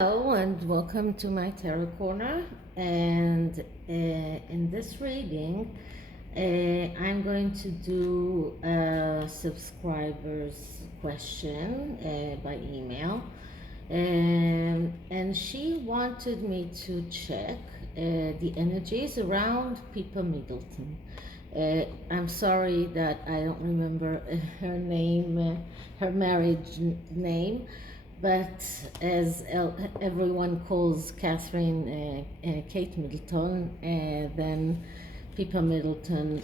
Hello and welcome to my tarot corner. And in this reading, I'm going to do a subscriber's question by email. And she wanted me to check the energies around Pipa Middleton. I'm sorry that I don't remember her name, her marriage name. But as everyone calls Catherine Kate Middleton, then Pipa Middleton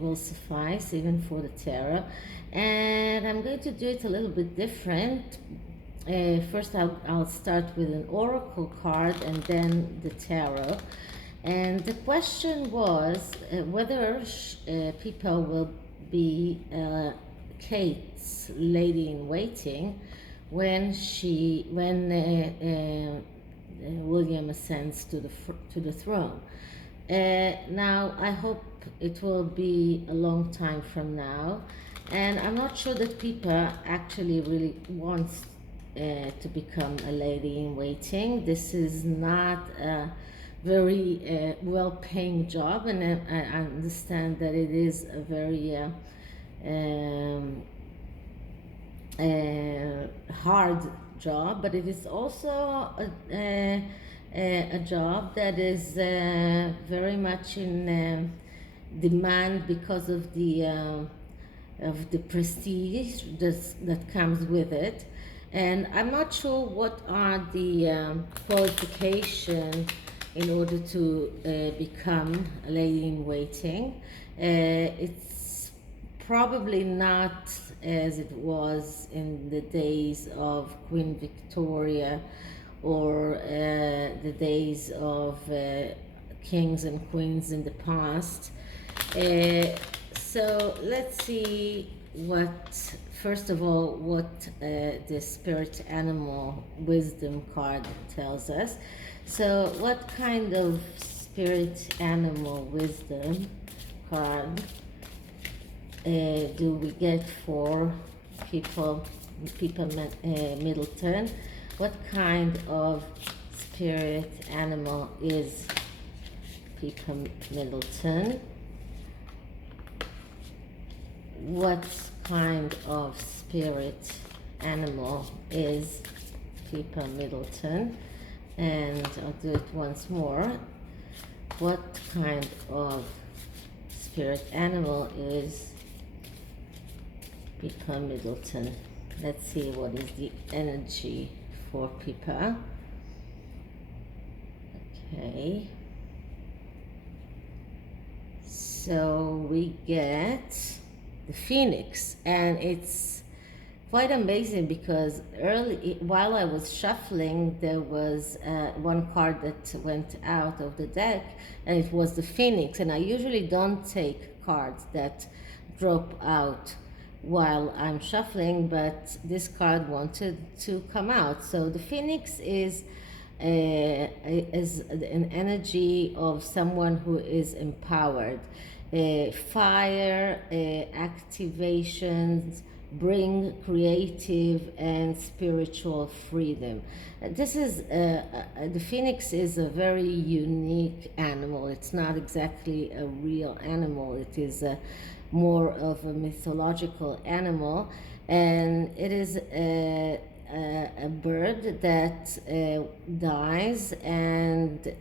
will suffice even for the tarot. And I'm going to do it a little bit different. First, I'll start with an oracle card and then the tarot. And the question was whether Pipa will be Kate's lady in waiting when William ascends to the throne. Now I hope it will be a long time from now, and I'm not sure that Pipa actually really wants to become a lady in waiting. This is not a very well-paying job, and I understand that it is a very hard job, but it is also a job that is very much in demand because of the prestige that comes with it. And I'm not sure what are the qualifications in order to become a lady in waiting. It's probably not as it was in the days of Queen Victoria or the days of kings and queens in the past. So let's see first of all, what the spirit animal wisdom card tells us. So what kind of spirit animal wisdom card do we get for Pipa Middleton? What kind of spirit animal is Pipa Middleton? What kind of spirit animal is Pipa Middleton? And I'll do it once more. What kind of spirit animal is Pipa Middleton? Let's see what is the energy for Pipa. Okay. So we get the Phoenix, and it's quite amazing because while I was shuffling, there was one card that went out of the deck, and it was the Phoenix. And I usually don't take cards that drop out while I'm shuffling, but this card wanted to come out. So the Phoenix is an energy of someone who is empowered. Fire activations bring creative and spiritual freedom. This is the Phoenix is a very unique animal. It's not exactly a real animal. It is more of a mythological animal, and it is a bird that dies, and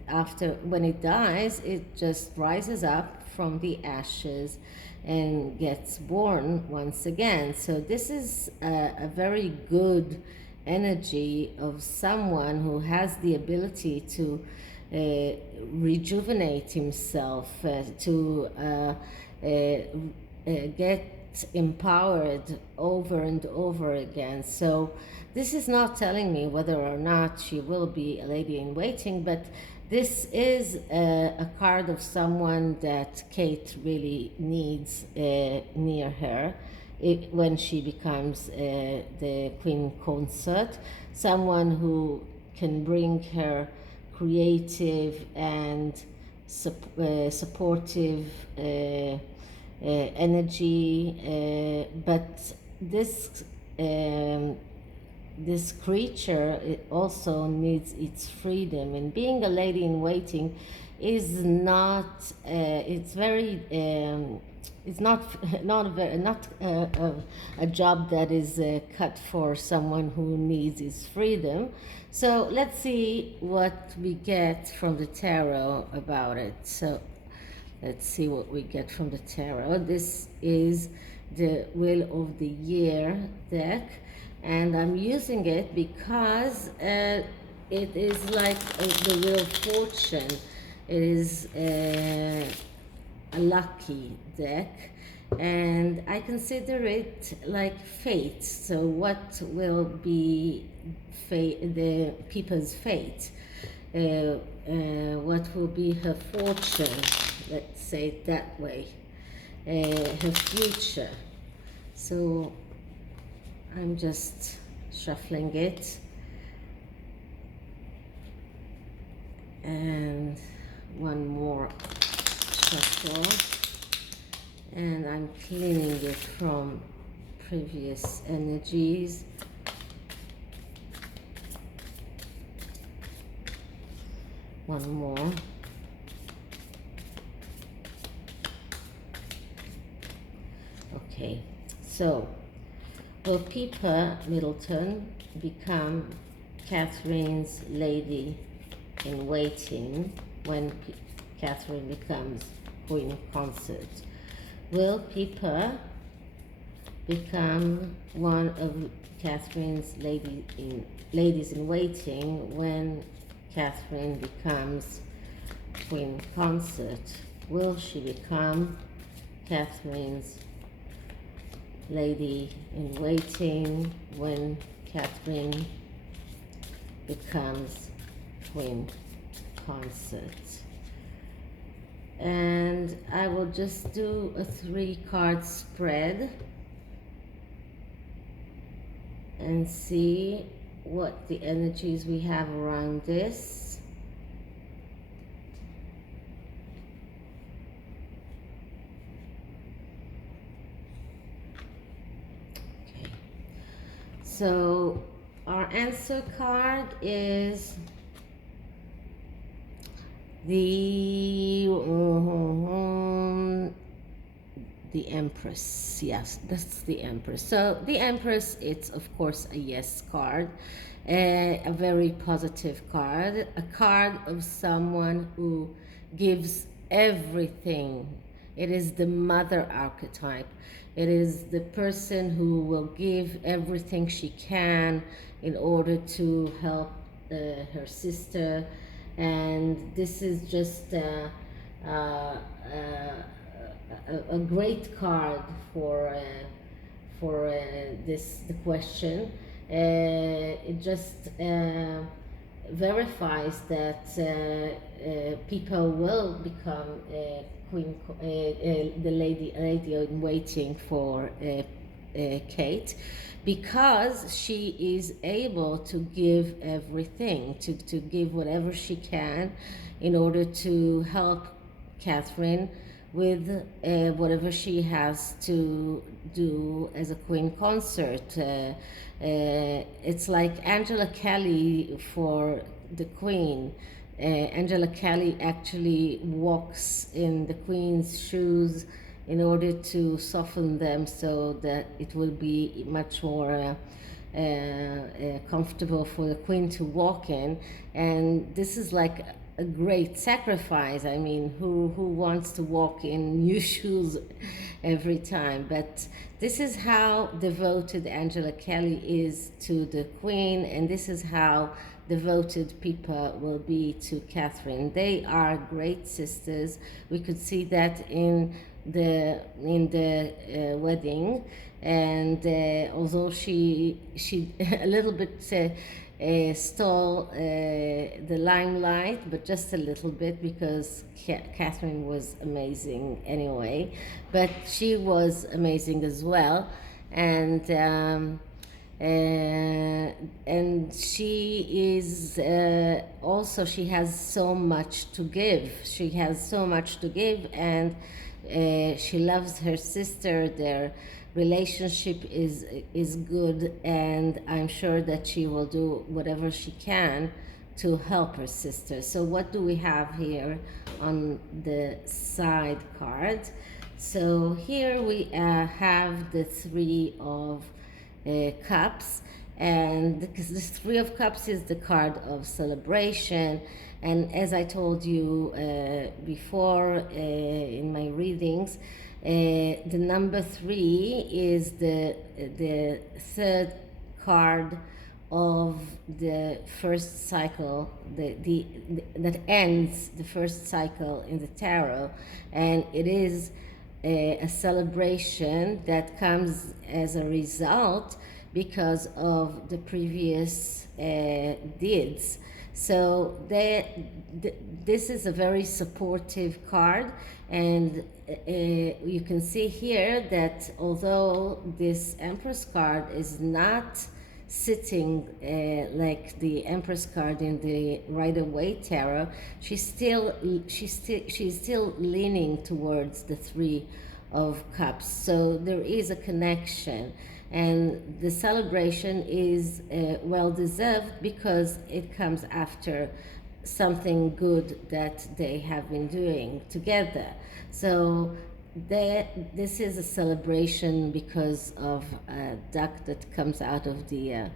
when it dies, it just rises up from the ashes and gets born once again. So this is a very good energy of someone who has the ability to rejuvenate himself, to get empowered over and over again. So this is not telling me whether or not she will be a lady in waiting, but this is a card of someone that Kate really needs near her when she becomes the queen consort. Someone who can bring her creative and supportive energy, but this this creature, it also needs its freedom, and being a lady in waiting is not it's very it's not a job that is cut for someone who needs his freedom. So let's see what we get from the tarot about it. So let's see what we get from the tarot. This is the Wheel of the Year deck, and I'm using it because it is like the Wheel of Fortune. It is a lucky deck, and I consider it like fate. So what will be fate, the Pipa's fate? What will be her fortune? Let's say it that way. Her future. So I'm just shuffling it, and one more shuffle, and I'm cleaning it from previous energies. One more. Okay, so will Pipa Middleton become Catherine's lady in waiting when Catherine becomes Queen Consort? Will Pipa become one of Catherine's ladies in waiting when Catherine becomes Queen Consort? Will she become Catherine's lady in waiting when Catherine becomes Queen Consort? And I will just do a 3-card spread and see what the energies we have around this. Okay. So our answer card is the Empress. Yes, that's the Empress. So the Empress, it's of course a yes card, a very positive card, a card of someone who gives everything. It is the mother archetype. It is the person who will give everything she can in order to help her sister. And this is just a great card for the question. It just verifies that people will become queen, the lady in waiting for Kate, because she is able to give everything, to give whatever she can in order to help Catherine with whatever she has to do as a queen consort. It's like Angela Kelly for the queen. Angela Kelly actually walks in the queen's shoes in order to soften them so that it will be much more comfortable for the queen to walk in. And this is like a great sacrifice. I mean, who wants to walk in new shoes every time? But this is how devoted Angela Kelly is to the queen, and this is how devoted Pipa will be to Catherine. They are great sisters. We could see that in the wedding, and although she a little bit stole the limelight, but just a little bit, because Catherine was amazing anyway, but she was amazing as well. And she is also, she has so much to give. She has so much to give, and she loves her sister. They're relationship is good, and I'm sure that she will do whatever she can to help her sister. So what do we have here on the side card? So here we have the Three of Cups, and because the Three of Cups is the card of celebration. And as I told you before in my readings, the number 3 is the third card of the first cycle, that ends the first cycle in the tarot, and it is a celebration that comes as a result because of the previous deeds. So this is a very supportive card, and you can see here that although this Empress card is not sitting like the Empress card in the Rider-Waite tarot, she's still leaning towards the Three of Cups. So there is a connection, and the celebration is well deserved because it comes after something good that they have been doing together. So this is a celebration because of a duck that comes out of the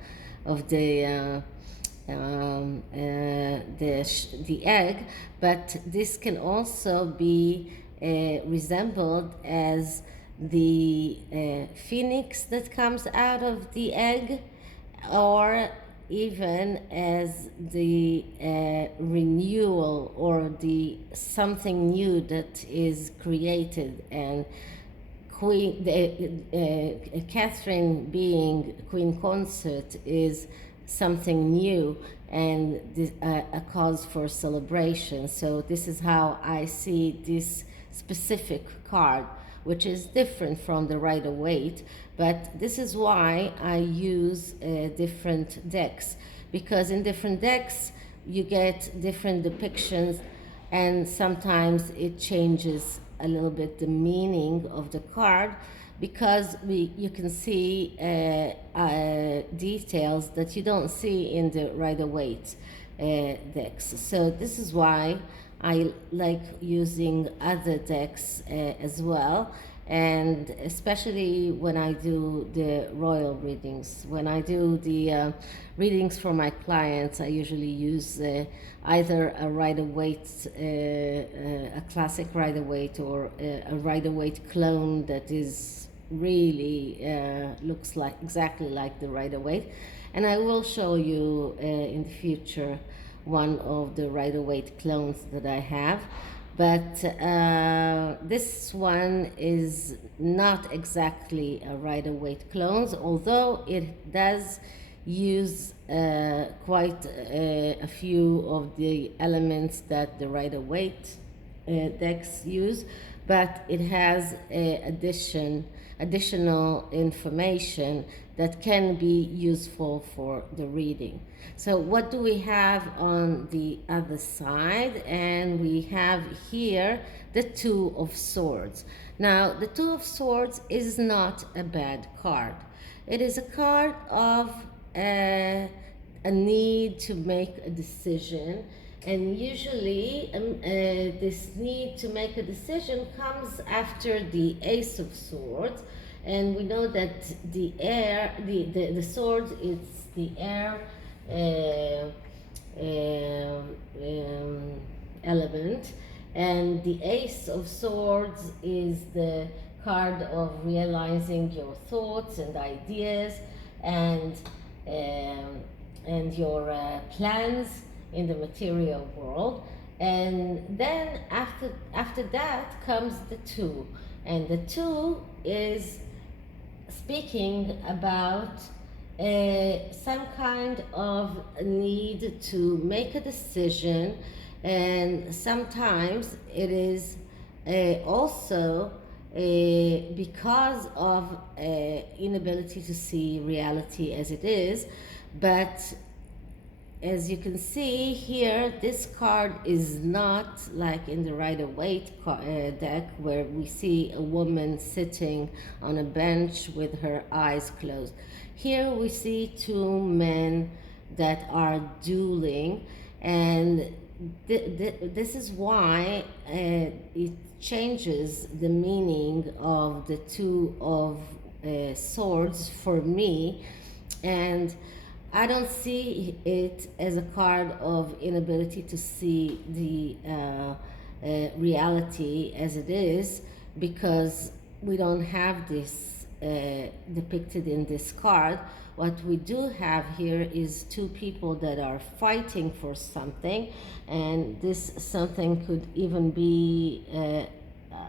egg, but this can also be resembled as the phoenix that comes out of the egg, or even as the renewal or the something new that is created. And Catherine being Queen Consort is something new and a cause for celebration. So this is how I see this specific card, which is different from the Rider-Waite, but this is why I use different decks, because in different decks you get different depictions, and sometimes it changes a little bit the meaning of the card, because you can see details that you don't see in the Rider-Waite decks. So this is why I like using other decks as well, and especially when I do the royal readings. When I do the readings for my clients, I usually use either a Rider-Waite, a classic Rider-Waite, or a Rider-Waite clone that is really looks like exactly like the Rider-Waite. And I will show you in the future one of the Rider-Waite clones that I have, but this one is not exactly a Rider-Waite clone, although it does use quite a few of the elements that the Rider-Waite decks use, but it has additional information that can be useful for the reading. So what do we have on the other side? And we have here the Two of Swords. Now, the Two of Swords is not a bad card. It is a card of a need to make a decision, and usually this need to make a decision comes after the Ace of Swords, and we know that the sword is the air element, and the Ace of Swords is the card of realizing your thoughts and ideas and your plans in the material world. And then after that comes the Two, and the Two is speaking about some kind of need to make a decision, and sometimes it is also because of inability to see reality as it is, but as you can see here, this card is not like in the Rider-Waite deck, where we see a woman sitting on a bench with her eyes closed. Here we see two men that are dueling, and this is why it changes the meaning of the two of swords for me. And I don't see it as a card of inability to see the reality as it is, because we don't have this depicted in this card. What we do have here is two people that are fighting for something, and this something could even be,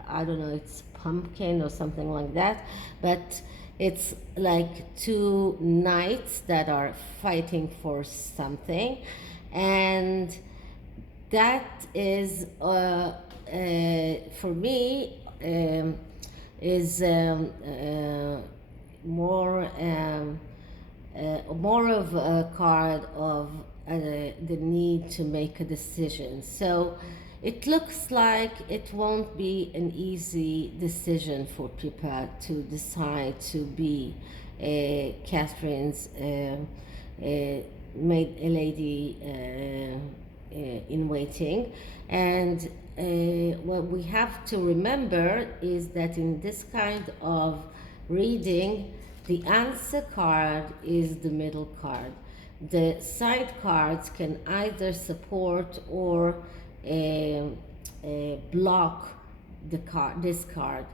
I don't know, it's pumpkin or something like that, but it's like two knights that are fighting for something, and that is for me is more of a card of the need to make a decision. So it looks like it won't be an easy decision for Pipa to decide to be Catherine's maid, a lady in waiting. And what we have to remember is that in this kind of reading, the answer card is the middle card. The side cards can either support or block the card, this card.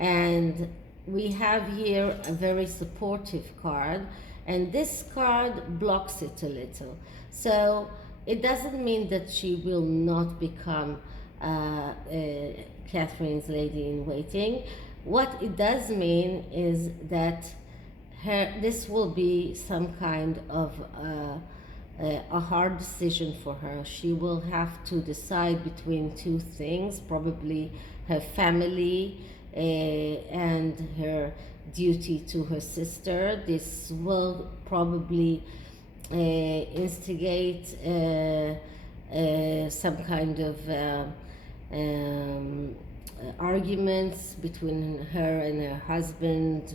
And we have here a very supportive card, and this card blocks it a little. So it doesn't mean that she will not become Catherine's lady in waiting. What it does mean is that this will be some kind of a hard decision for her. She will have to decide between two things, probably her family and her duty to her sister. This will probably instigate some kind of arguments between her and her husband.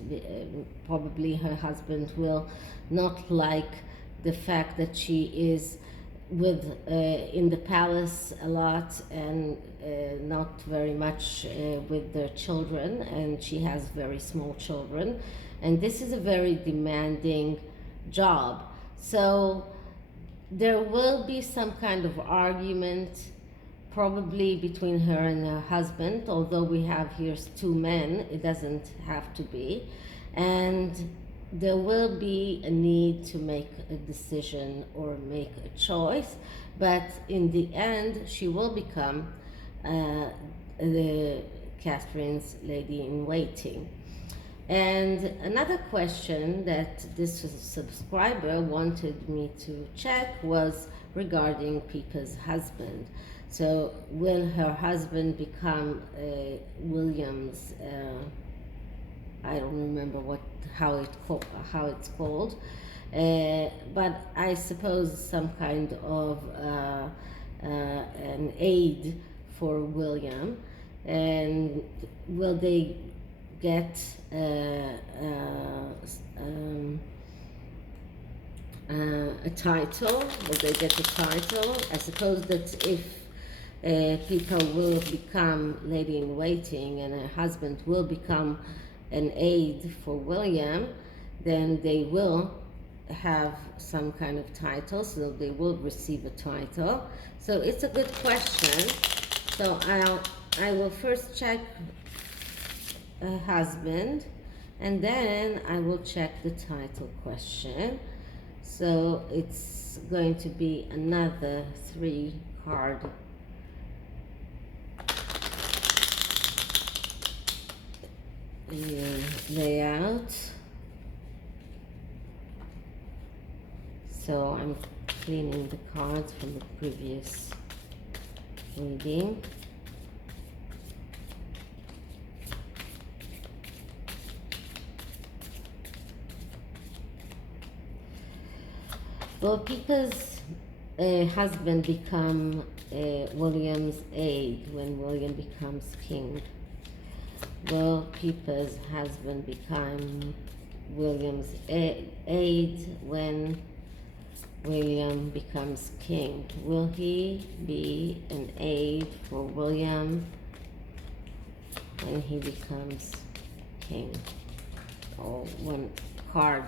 Probably her husband will not like the fact that she is with in the palace a lot and not very much with their children, and she has very small children, and this is a very demanding job. So there will be some kind of argument probably between her and her husband, although we have here two men, it doesn't have to be. And there will be a need to make a decision or make a choice, but in the end she will become the Catherine's lady in waiting. And another question that this subscriber wanted me to check was regarding Pipa's husband. So will her husband become William's, I don't remember how it's called, but I suppose some kind of an aid for William. And will they get a title? Will they get a title? I suppose that if Pipa will become lady in waiting and her husband will become an aide for William, then they will have some kind of title, so they will receive a title. So it's a good question. So I will first check a husband, and then I will check the title question. So it's going to be another 3-card layout. So I'm cleaning the cards from the previous reading. Well, Pipa's husband become William's aide when William becomes king? Will Pipa's husband become William's aide when William becomes king? Will he be an aide for William when he becomes king? Oh, one card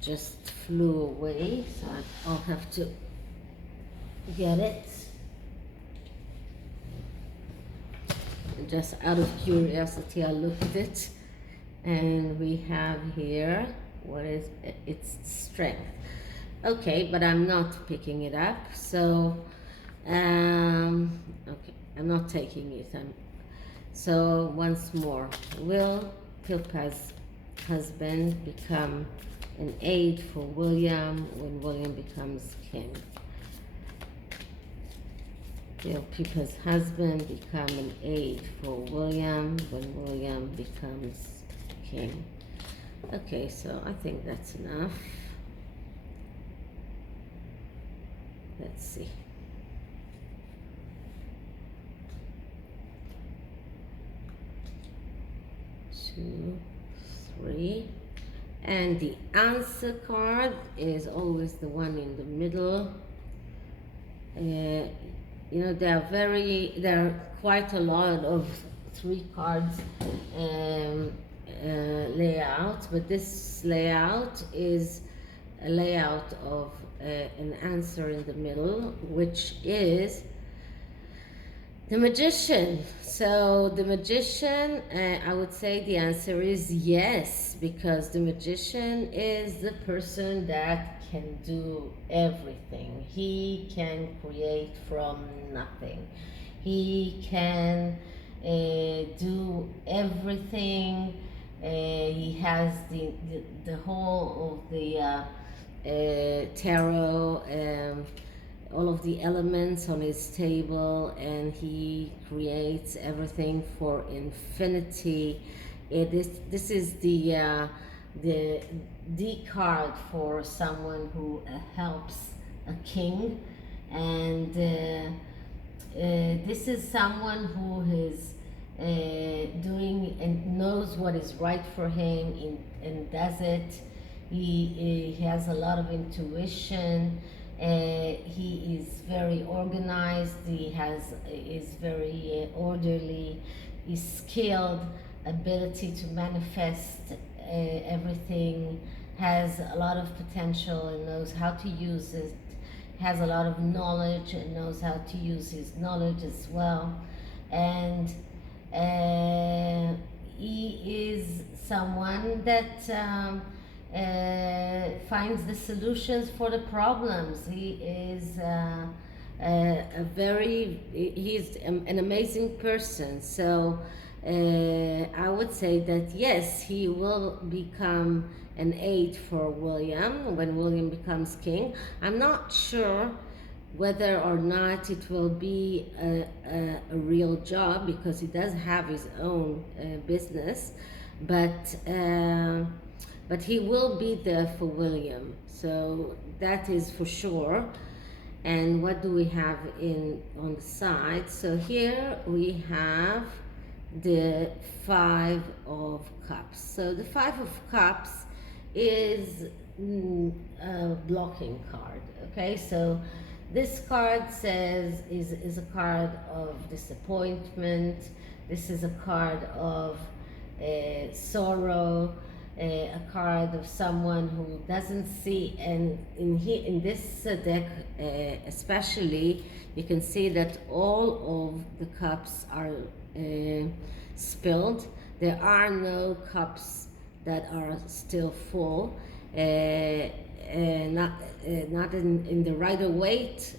just flew away, so I'll have to get it. Just out of curiosity, I looked at it, and we have here, what is it? It's strength. Okay, but I'm not picking it up, so okay, I'm not taking it. So once more, will Pilpa's husband become an aide for William when William becomes king? Will Pipa's husband become an aide for William when William becomes king? Okay, so I think that's enough. Let's see. 2, 3. And the answer card is always the one in the middle. You know, there are quite a lot of 3 cards layout, but this layout is a layout of an answer in the middle, which is the Magician. So the Magician, I would say the answer is yes, because the Magician is the person that can do everything. He can create from nothing. He can do everything. He has the whole of the tarot, all of the elements on his table, and he creates everything for infinity. This is the card for someone who helps a king, and this is someone who is doing and knows what is right for him and does it. He has a lot of intuition. He is very organized. He is very orderly. He's skilled, ability to manifest everything, has a lot of potential and knows how to use it, has a lot of knowledge and knows how to use his knowledge as well. And he is someone that finds the solutions for the problems. He is he's an amazing person. So I would say that yes, he will become an aide for William when William becomes king. I'm not sure whether or not it will be a real job, because he does have his own business, but he will be there for William, so that is for sure. And what do we have on the side? So here we have the 5 of Cups. So the 5 of Cups is a blocking card. Okay, so this card says is a card of disappointment. This is a card of sorrow, a card of someone who doesn't see. And in this deck especially, you can see that all of the cups are spilled. There are no cups that are still full, not in the Rider-Waite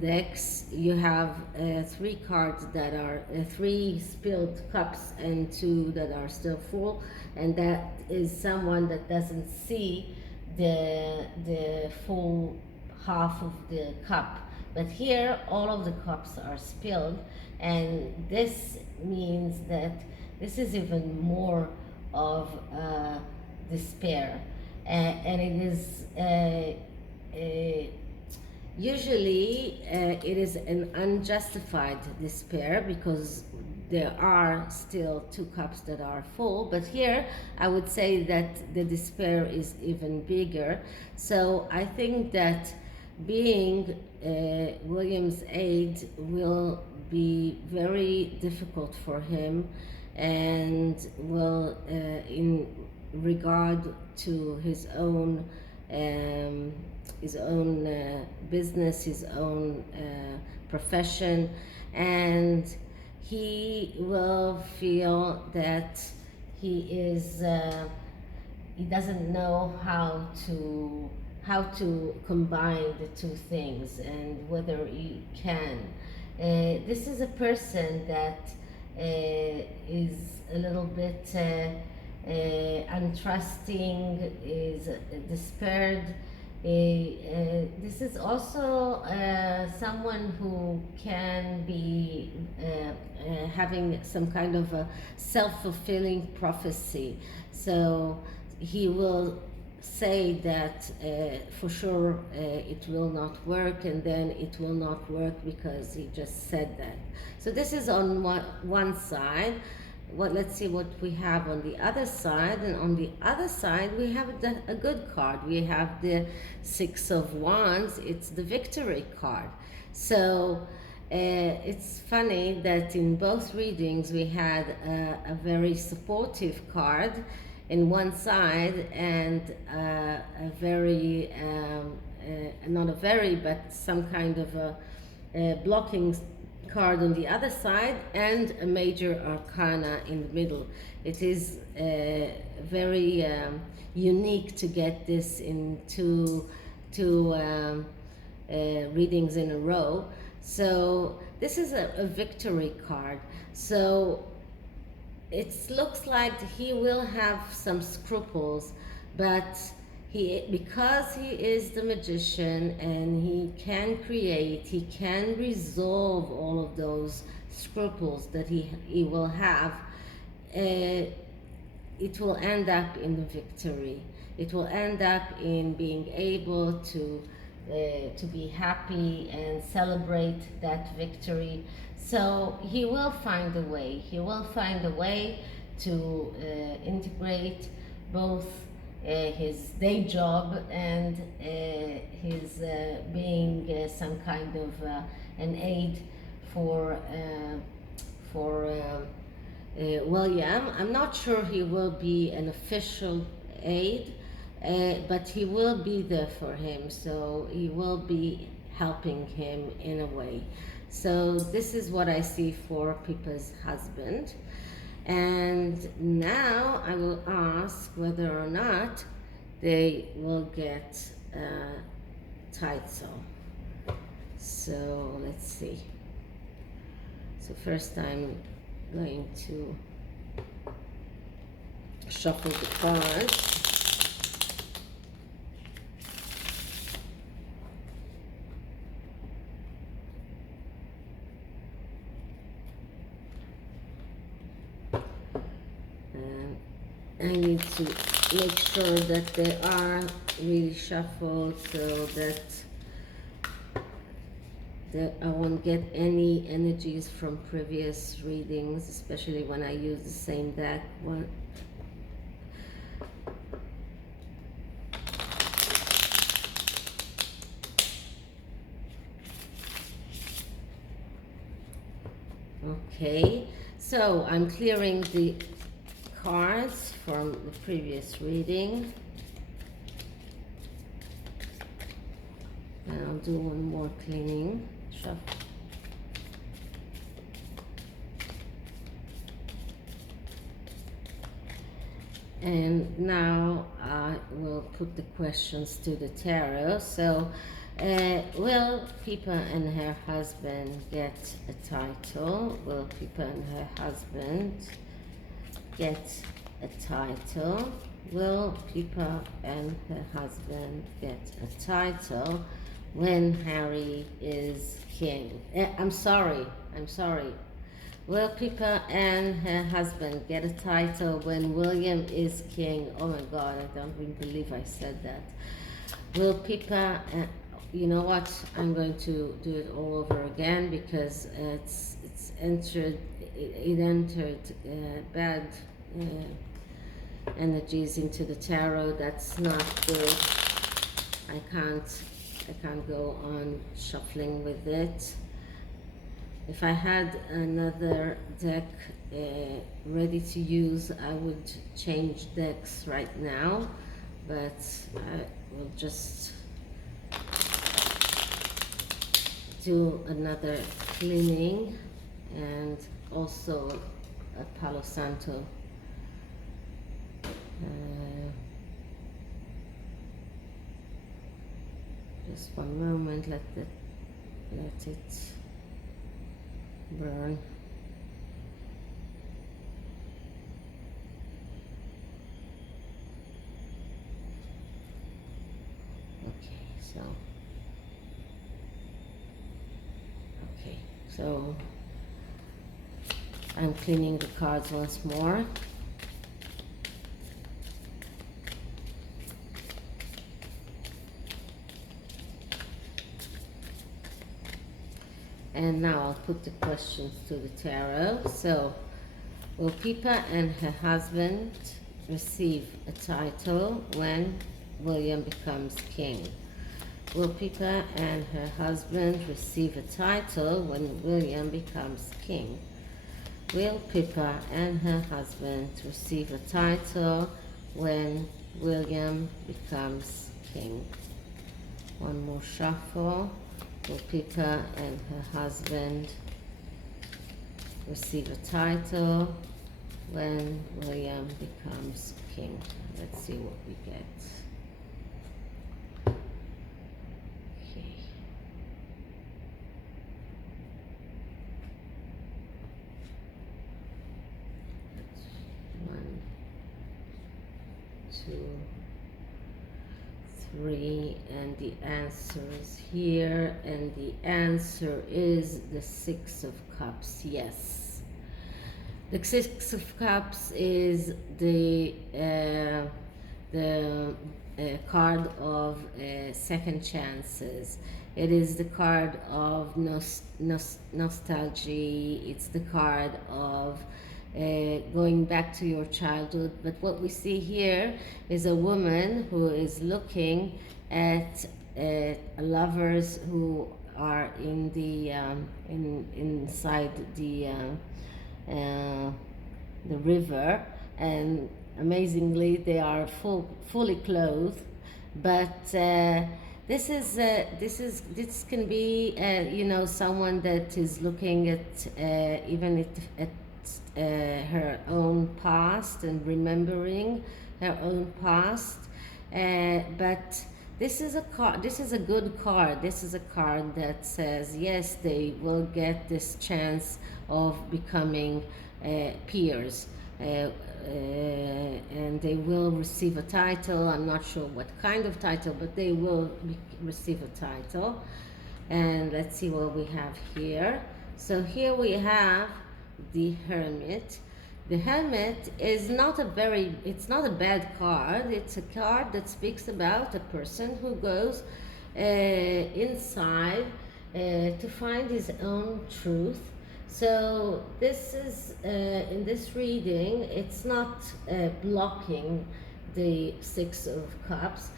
decks. You have 3 cards that are 3 spilled cups and 2 that are still full, and that is someone that doesn't see the full half of the cup. But here all of the cups are spilled, and this means that this is even more of despair, and it is usually it is an unjustified despair because there are still two cups that are full, but here I would say that the despair is even bigger. So I think that being William's aide will be very difficult for him, and will in regard to his own business, his own profession, and he will feel that he doesn't know how to combine the two things and whether he can. This is a person that is a little bit untrusting, is despaired. This is also someone who can be having some kind of a self-fulfilling prophecy. So he will say that for sure it will not work, and then it will not work because he just said that. So this is on one side. Let's see what we have on the other side. And on the other side we have a good card. We have the Six of Wands. It's the victory card. So it's funny that in both readings we had a very supportive card in one side, and a very not a very, but some kind of a blocking card on the other side, and a major arcana in the middle. It is very unique to get this in two readings in a row. So this is a victory card. So it looks like he will have some scruples, but because he is the magician and he can create, he can resolve all of those scruples that he will have. It will end up in the victory. It will end up in being able to be happy and celebrate that victory. So he will find a way. He will find a way to integrate both his day job and his being some kind of an aide for William. I'm not sure he will be an official aide, but he will be there for him. So he will be helping him in a way. So this is what I see for Pipa's husband. And now I will ask whether or not they will get a title. So let's see. So first I'm going to shuffle the cards. I need to make sure that they are really shuffled so that I won't get any energies from previous readings, especially when I use the same deck. Okay, so I'm clearing the cards from the previous reading, and I'll do one more cleaning shuffle. And now I will put the questions to the tarot. So will Pipa and her husband get a title? Will Pipa and her husband get a title? Will Pipa and her husband get a title when Harry is king? I'm sorry. Will Pipa and her husband get a title when William is king? Oh my God, I don't even believe I said that. Will Pipa, you know what? I'm going to do it all over again because it's entered. It entered bad energies into the tarot. That's not good. I can't go on shuffling with it. If I had another deck ready to use, I would change decks right now, but I will just do another cleaning and also a Palo Santo. Just one moment, let it burn. Okay, so I'm cleaning the cards once more. And now I'll put the questions to the tarot. So, will Pipa and her husband receive a title when William becomes king? Will Pipa and her husband receive a title when William becomes king? Will Pipa and her husband receive a title when William becomes king? One more shuffle. Will Pipa and her husband receive a title when William becomes king? Let's see what we get. Okay. One, two, three, and the answer is here, and the answer is the Six of Cups. Yes, the Six of Cups is the card of second chances. It is the card of nostalgia. It's the card of going back to your childhood. But what we see here is a woman who is looking at lovers who are in the inside the river, and amazingly they are fully clothed. But this can be you know, someone that is looking at even at her own past and remembering her own past, but this is a card. This is a good card. This is a card that says yes, they will get this chance of becoming peers, and they will receive a title. I'm not sure what kind of title, but they will receive a title. And let's see what we have here. So here we have the Hermit. The Hermit is not it's not a bad card. It's a card that speaks about a person who goes inside to find his own truth. So this is, in this reading, it's not blocking the Six of Cups.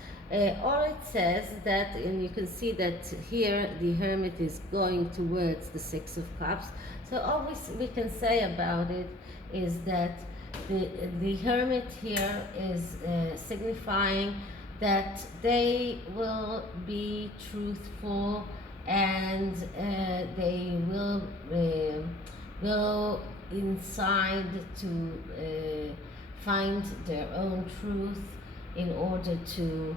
All it says that, and you can see that here the Hermit is going towards the Six of Cups. So all we can say about it is that the Hermit here is signifying that they will be truthful, and they will go inside to find their own truth in order to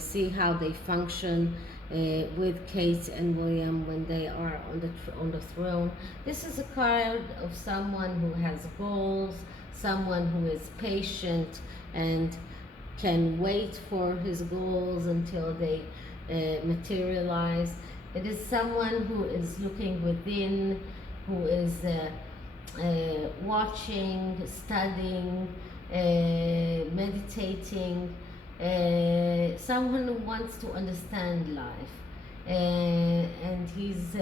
see how they function with Kate and William when they are on the throne. This is a card of someone who has goals, someone who is patient and can wait for his goals until they materialize. It is someone who is looking within, who is watching, studying, meditating, someone who wants to understand life, and he's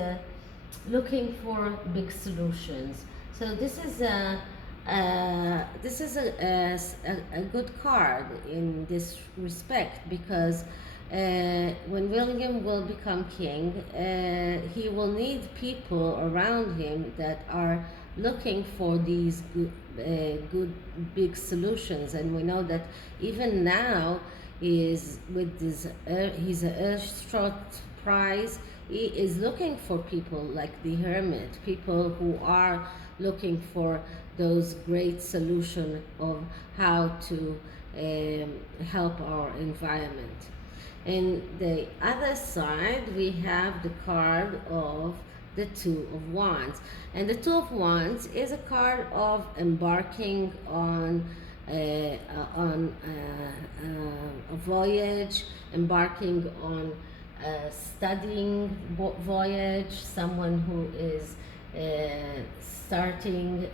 looking for big solutions. So this is a good card in this respect, because when William will become king, he will need people around him that are looking for these good big solutions. And we know that even now is with this his Earthshot prize, he is looking for people like the Hermit, people who are looking for those great solutions of how to help our environment. In the other side, we have the card of the Two of Wands. And the Two of Wands is a card of embarking on a voyage, embarking on a studying voyage, someone who is starting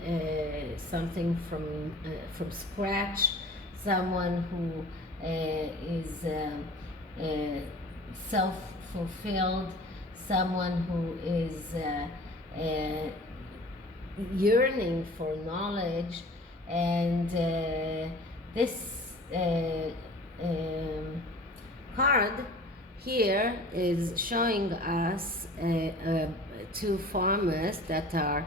something from scratch, someone who is self-fulfilled, someone who is yearning for knowledge. And this card here is showing us two farmers that are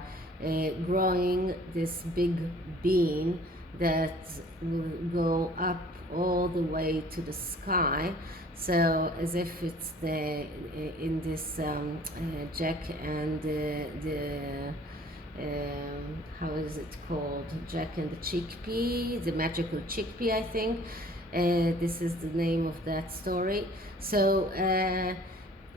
growing this big bean that will go up all the way to the sky. So as if it's the in this Jack and the how is it called? Jack and the Chickpea, the magical chickpea, I think. This is the name of that story. So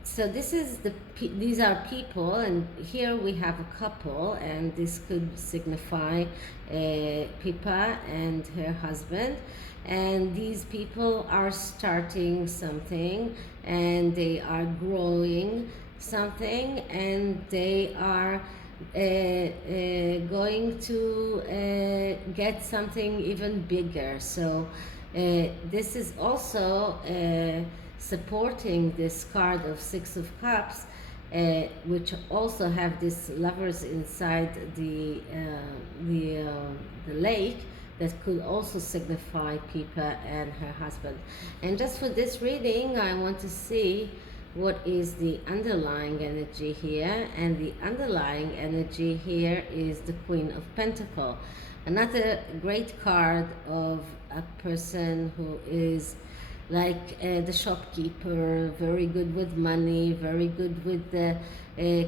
so this is these are people, and here we have a couple, and this could signify Pipa and her husband. And these people are starting something, and they are growing something, and they are going to get something even bigger. So this is also supporting this card of Six of Cups, which also have this lovers inside the lake, that could also signify Pipa and her husband. And just for this reading, I want to see what is the underlying energy here. And the underlying energy here is the Queen of Pentacle. Another great card of a person who is like the shopkeeper, very good with money, very good with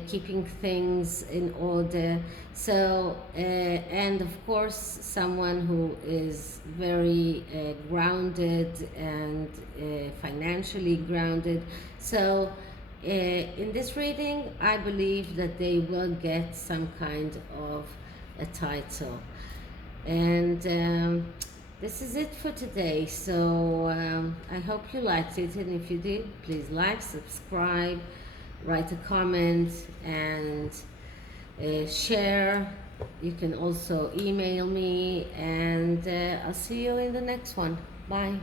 keeping things in order. So, and of course, someone who is very grounded and financially grounded. So, in this reading, I believe that they will get some kind of a title. And this is it for today. So I hope you liked it, and if you did, please like, subscribe, write a comment, and share. You can also email me, and I'll see you in the next one. Bye.